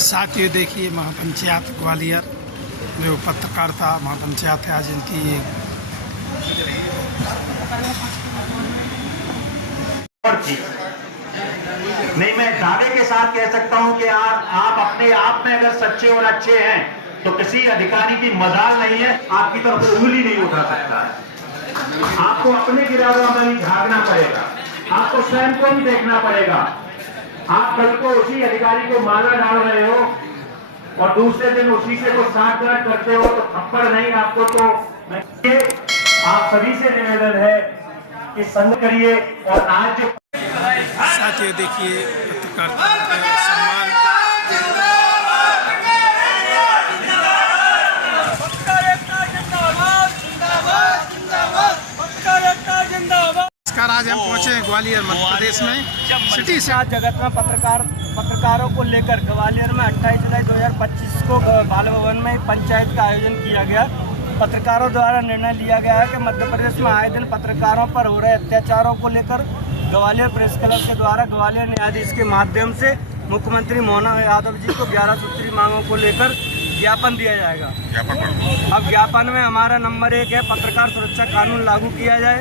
साथियों देखिए महापंचायत ग्वालियर जो पत्रकारिता महापंचायत है आज इनकी नहीं, मैं दावे के साथ कह सकता हूं कि आप अपने आप में अगर सच्चे और अच्छे हैं तो किसी अधिकारी की मजाल नहीं है, आपकी तरफ उंगली नहीं उठा सकता है। आपको अपने गिरावों में भी झांकना पड़ेगा, आपको स्वयं को भी देखना पड़ेगा। आप कल को उसी अधिकारी को माला डाल रहे हो और दूसरे दिन उसी से को साठगांठ करते हो तो थप्पड़ नहीं आपको। तो आप सभी से निवेदन है कि संग करिए। और आज जो साथियों देखिए पत्रकारिता सम्मान आज हम पहुंचे हैं ग्वालियर मध्य प्रदेश में सिटी से। आज जगत में पत्रकारों को लेकर ग्वालियर में 28 जुलाई 2025 को बाल भवन में पंचायत का आयोजन किया गया। पत्रकारों द्वारा निर्णय लिया गया है कि मध्य प्रदेश में आए दिन पत्रकारों पर हो रहे अत्याचारों को लेकर ग्वालियर प्रेस क्लब के द्वारा ग्वालियर न्यायाधीश के माध्यम से मुख्यमंत्री मोहन यादव जी को 11 सूत्री मांगों को लेकर ज्ञापन दिया जाएगा। अब ज्ञापन में हमारा नंबर 1 है, पत्रकार सुरक्षा कानून लागू किया जाए।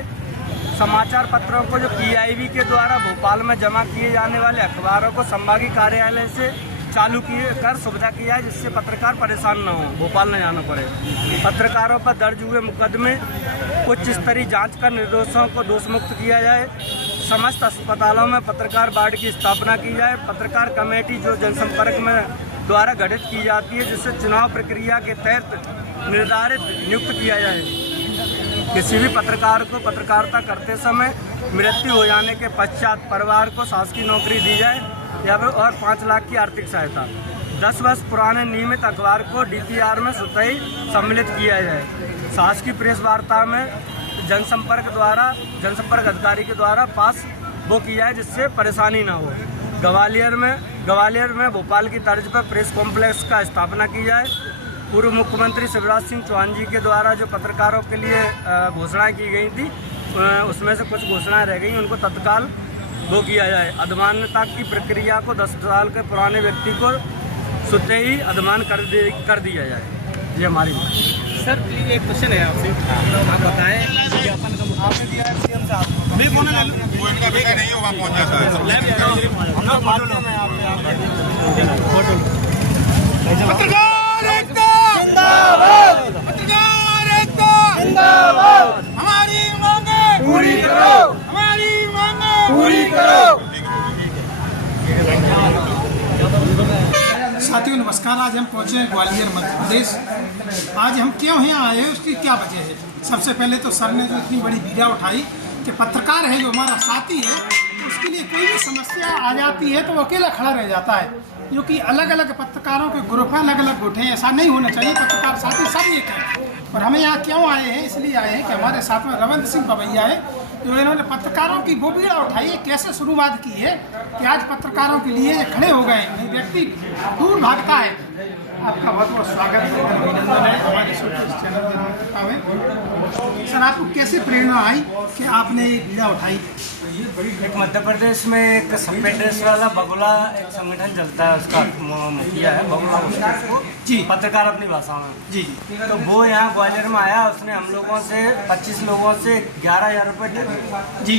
समाचार पत्रों को जो PIB के द्वारा भोपाल में जमा किए जाने वाले अखबारों को संभागीय कार्यालय से चालू कर सुविधा की जाए, जिससे पत्रकार परेशान न हो, भोपाल न जाना पड़े। पत्रकारों पर दर्ज हुए मुकदमे उच्च स्तरीय जांच कर निर्दोषों को दोषमुक्त किया जाए। समस्त अस्पतालों में पत्रकार वार्ड की स्थापना की जाए। पत्रकार कमेटी जो जनसंपर्क में द्वारा गठित की जाती है, जिससे चुनाव प्रक्रिया के तहत निर्धारित नियुक्त किया जाए। किसी भी पत्रकार को पत्रकारिता करते समय मृत्यु हो जाने के पश्चात परिवार को शासकीय नौकरी दी जाए या फिर और 5 लाख की आर्थिक सहायता। 10 वर्ष पुराने नियमित अखबार को DPR में स्वतः ही सम्मिलित किया जाए। शासकीय प्रेस वार्ता में जनसंपर्क अधिकारी के द्वारा पास वो किया जाए, जिससे परेशानी ना हो। ग्वालियर में भोपाल की तर्ज पर प्रेस कॉम्प्लेक्स का स्थापना की जाए। पूर्व मुख्यमंत्री शिवराज सिंह चौहान जी के द्वारा जो पत्रकारों के लिए घोषणाएं की गई थी, उसमें से कुछ घोषणाएं रह गई, उनको तत्काल वो किया जाए। अधमान्यता की प्रक्रिया को 10 साल के पुराने व्यक्ति को स्वतः ही अधमान कर दिया जाए। ये हमारी बात। सर एक क्वेश्चन है आपसे, आप बताएं ज्ञापन का आपने दिया है CM साहब को, नहीं वो इनका बेटा नहीं होगा, पहुंच जाता है हम लोग मालूम है पत्रकार एकता जिंदाबाद, पत्रकार एकता जिंदाबाद, हमारी मांगे पूरी करो, हमारी मांगे पूरी करो। साथियों नमस्कार, आज हम पहुंचे हैं ग्वालियर मध्य प्रदेश। आज हम क्यों यहाँ आए हैं, उसकी क्या वजह है। सबसे पहले तो सर ने जो इतनी बड़ी बीड़ा उठाई कि पत्रकार है जो हमारा साथी है, उसके लिए कोई भी समस्या आ जाती है तो वो अकेला खड़ा रह जाता है, जो कि अलग अलग पत्रकारों के ग्रुप हैं, अलग अलग गुट हैं। ऐसा नहीं होना चाहिए, पत्रकार साथी सब एक है। और हमें यहाँ क्यों आए हैं, इसलिए आए हैं कि हमारे साथ में रविंद्र सिंह पवैया है, जो इन्होंने पत्रकारों की वो बीड़ा उठाई है, कैसे शुरुआत की है कि आज पत्रकारों के लिए खड़े हो गए। व्यक्ति दूर भागता है। आपका बहुत बहुत स्वागत है, अभिनंदन है हमारे चैनल में। सर आपको कैसे प्रेरणा आई कि आपने ये बीड़ा उठाई। एक मध्य प्रदेश में एक सफेद ड्रेस वाला बगुला एक संगठन चलता है, उसका मुखिया है बगुला जी, पत्रकार अपनी भाषा में जी। तो वो यहाँ ग्वालियर में आया, उसने हम लोगों से 25 लोगों से 11,000 रुपये जी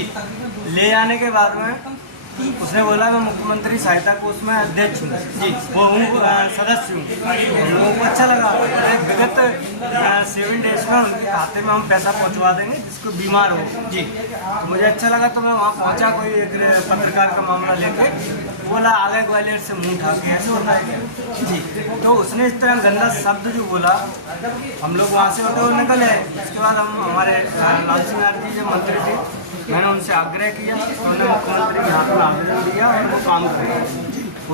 ले आने के बाद में उसने बोला मैं मुख्यमंत्री सहायता कोष में अध्यक्ष हूँ जी, वो हूँ सदस्य हूँ। लोगों को अच्छा लगा। विगत 7 डेज में उनके खाते में हम पैसा पहुँचवा देंगे जिसको बीमार हो जी। तो मुझे अच्छा लगा, तो मैं वहाँ पहुँचा कोई एक पत्रकार का मामला लेके। बोला आगे ग्वालियर से मुँह उठा के ऐसे होता है जी। तो उसने इस तरह गंदा शब्द जो बोला, हम लोग वहाँ से होते हुए निकले। उसके बाद हम हमारे लाल सिंह यादव जी जो मंत्री थे, मैंने उनसे आग्रह किया, उन्होंने मुख्यमंत्री के हाथ में आवेदन दिया और वो काम किया।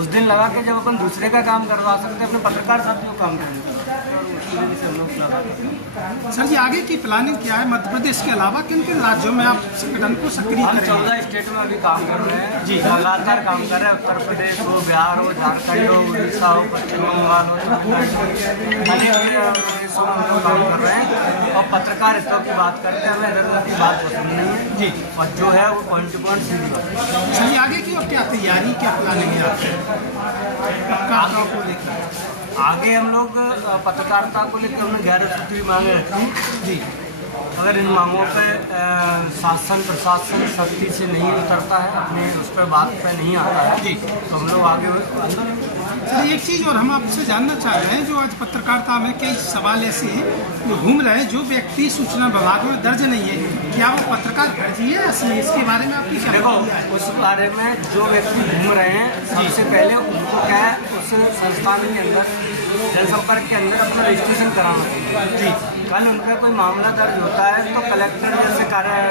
उस दिन लगा कि जब अपन दूसरे का काम करवा सकते हैं, अपने पत्रकार साथियों को काम करेंगे। उसकी वजह से हम लोग लगा। सर जी आगे की प्लानिंग क्या है? मध्य प्रदेश के अलावा किन किन राज्यों में आप संगठन को सक्रिय हम करेंगे? 14 स्टेट में अभी काम कर रहे हैं जी, लगातार काम कर रहे हैं। उत्तर प्रदेश हो, बिहार हो, झारखंड हो, उड़ीसा हो, पश्चिम बंगाल हो, झारखंड, अनेक प्रदेशों में हम लोग काम कर रहे हैं। और पत्रकारिता की बात करते हैं, हमें इधर उधर की बात पसंद नहीं है जी, और जो है वो पॉइंट टू पॉइंट सीधी बात है। सर जी आगे की और क्या तैयारी, क्या प्लानिंग है आपकी पत्रकारिता को लेकर? आगे हम लोग पत्रकारिता को लेकर हमने 11 सूत्री मांगे रखी जी। अगर इन मांगों पे शासन प्रशासन सख्ती से नहीं उतरता है, अपने उस पर बात पे नहीं आता है जी, तो हम लोग आगे सर एक चीज़ और हम आपसे जानना चाह रहे हैं, जो आज पत्रकारिता में कई सवाल ऐसे हैं जो घूम रहे हैं, जो व्यक्ति सूचना विभाग में दर्ज नहीं है, क्या वो पत्रकार फर्जी है? इसके बारे में आपकी क्या देखो, राय है? उस बारे में जो व्यक्ति घूम रहे हैं, सबसे पहले उनको क्या है, उस संस्थान के अंदर जनसंपर्क के अंदर अपना रजिस्ट्रेशन कराना चाहिए जी। कल उन पर कोई मामला दर्ज होता है तो कलेक्टर जैसे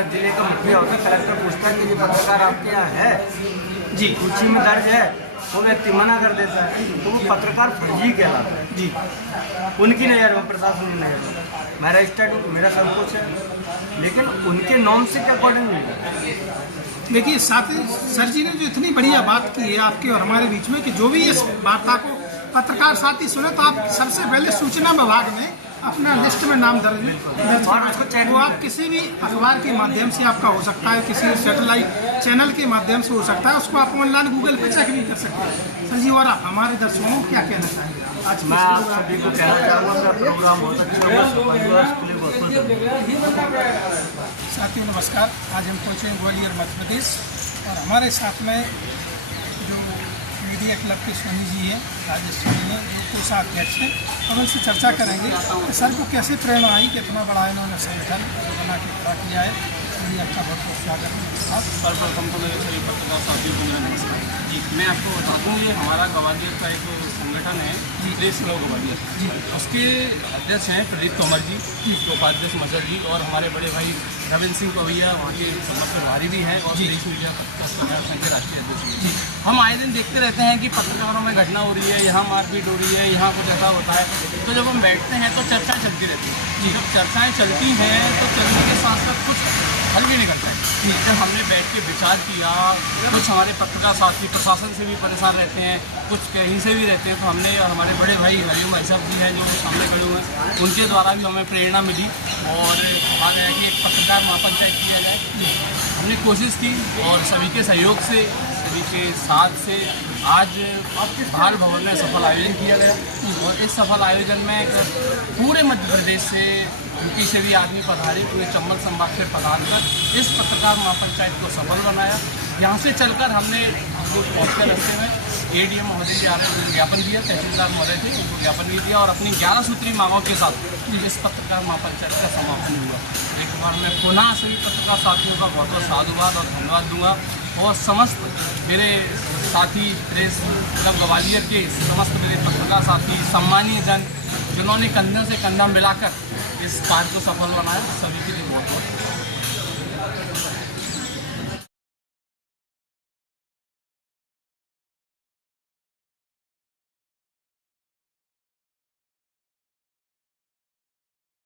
जिले का मुखिया होता है, कलेक्टर पूछता है कि ये पत्रकार आपके यहाँ है जी, सूची में दर्ज है, वो व्यक्ति मना कर देता है, तो वो पत्रकार फर्जी कहलाता है जी। उनकी नज़र में, प्रशासन की नज़र में मैं रजिस्टर्ड, मेरा सब कुछ है, लेकिन उनके नॉर्म से के अकॉर्डिंग नहीं है। देखिए साथ ही सर जी ने जो इतनी बढ़िया बात की है आपके और हमारे बीच में, कि जो भी इस वार्ता को पत्रकार साथी सुने तो आप सबसे पहले सूचना विभाग में अपना लिस्ट में नाम दर्ज करें। वो आप किसी भी अखबार के माध्यम से आपका हो सकता है, किसी सैटेलाइट चैनल के माध्यम से हो सकता है, उसको आप ऑनलाइन गूगल पे चेक भी कर सकते हैं। सर जी और आप हमारे दर्शकों को क्या कहना चाहेंगे? आज मैं आप सभी को कहना चाहूँगा मेरा प्रोग्राम बहुत अच्छा हुआ, साथियों नमस्कार। आज हम पहुँचे हैं ग्वालियर मध्य प्रदेश और हमारे साथ में जो मीडिया क्लब के स्वामी जी हैं, राजेश स्वामी हैं, जो कोषाध्यक्ष हैं, और उनसे चर्चा करेंगे कि सर को कैसे प्रेरणा आई कि इतना बड़ा इन्होंने संगठन बना के खड़ा किया है। चलिए आपका बहुत बहुत स्वागत है। सर्वप्रथम तो मेरे सभी पत्रकार साथियों को नमस्कार जी। मैं आपको बता दूँ, ये हमारा ग्वालियर का एक संगठन है प्रेस क्लब ग्वालियर जी, उसके अध्यक्ष हैं प्रदीप तोमर जी, उपाध्यक्ष मजर जी, और हमारे बड़े भाई रविंद्र सिंह पवैया, और ये समस्त प्रभारी भी हैं, और प्रेस मीडिया पत्रकार संघ के राष्ट्रीय अध्यक्ष जी। हम आए दिन देखते रहते हैं कि पत्रकारों में घटना हो रही है, यहाँ मारपीट हो रही है, यहाँ कुछ ऐसा होता है, तो जब हम बैठते हैं तो चर्चा चलती रहती है जी। जब चर्चाएँ चलती हैं तो चलने के साथ साथ कुछ हल भी निकलता है। जब हमने बैठ के विचार किया, कुछ हमारे पत्रकार साथी प्रशासन से भी परेशान रहते हैं, कुछ कहीं से भी रहते हैं, तो हमने हमारे बड़े भाई हरिओम भाई साहब जी हैं जो सामने खड़े हुए हैं, उनके द्वारा भी हमें प्रेरणा मिली और कहा गया कि एक पत्रकार महापंचायत किया जाए। हमने कोशिश की और सभी के सहयोग से, सभी के साथ से आज भाल भवन में सफल आयोजन किया गया, और इस सफल आयोजन में पूरे मध्य प्रदेश से, यूपी से भी आदमी पधारे, पूरे चंबल संभाग से पधार कर इस पत्रकार महापंचायत को सफल बनाया। यहाँ से चलकर हमने पहुँचकर रस्ते में ADM महोदय जी आ रहे ज्ञापन दिया, तहसीलदार महोदय थे, उनको ज्ञापन भी दिया, और अपनी 11 सूत्री मांगों के साथ इस पत्रकार महापंचायत का समापन हुआ। एक बार मैं पुनः सभी पत्रकार साथियों का बहुत बहुत साधुवाद और धन्यवाद दूंगा, और समस्त मेरे साथी प्रेस क्लब ग्वालियर के समस्त मेरे पत्रकार साथी, सम्मानीय जन, जिन्होंने कंधे से कंधा मिलाकर इस कार्य को सफल बनाया, सभी के लिए बहुत बहुत